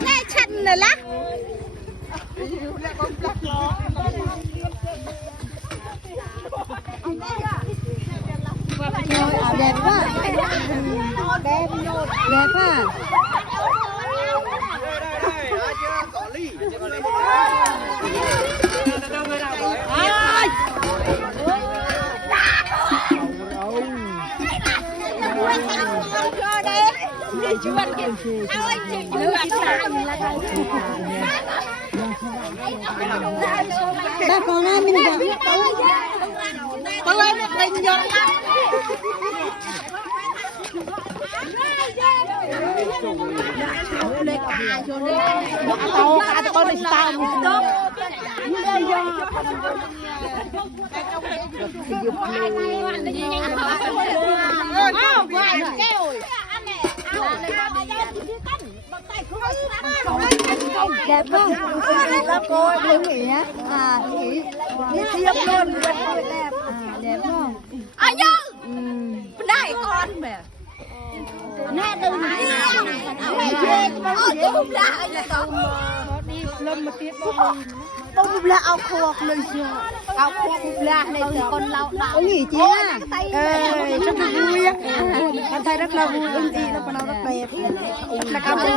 nghe chân này lắm đẹp quá đẹp quá ba con ai mình gặp tôi ơi mình vô con đi tao đẹp không? Là cô đừng nghỉ nhá. Nghỉ tiếp luôn đẹp. Đẹp không? Như đây con mẹ Nè đừng đi mẹ ghê chứ không đã đi lên mà tiếp bông là ao khô lên chưa ao khô là này con lâu lâu nghỉ chứ rất là vui con thấy rất là vui đi nó còn đâu rất đẹp là cảm thấy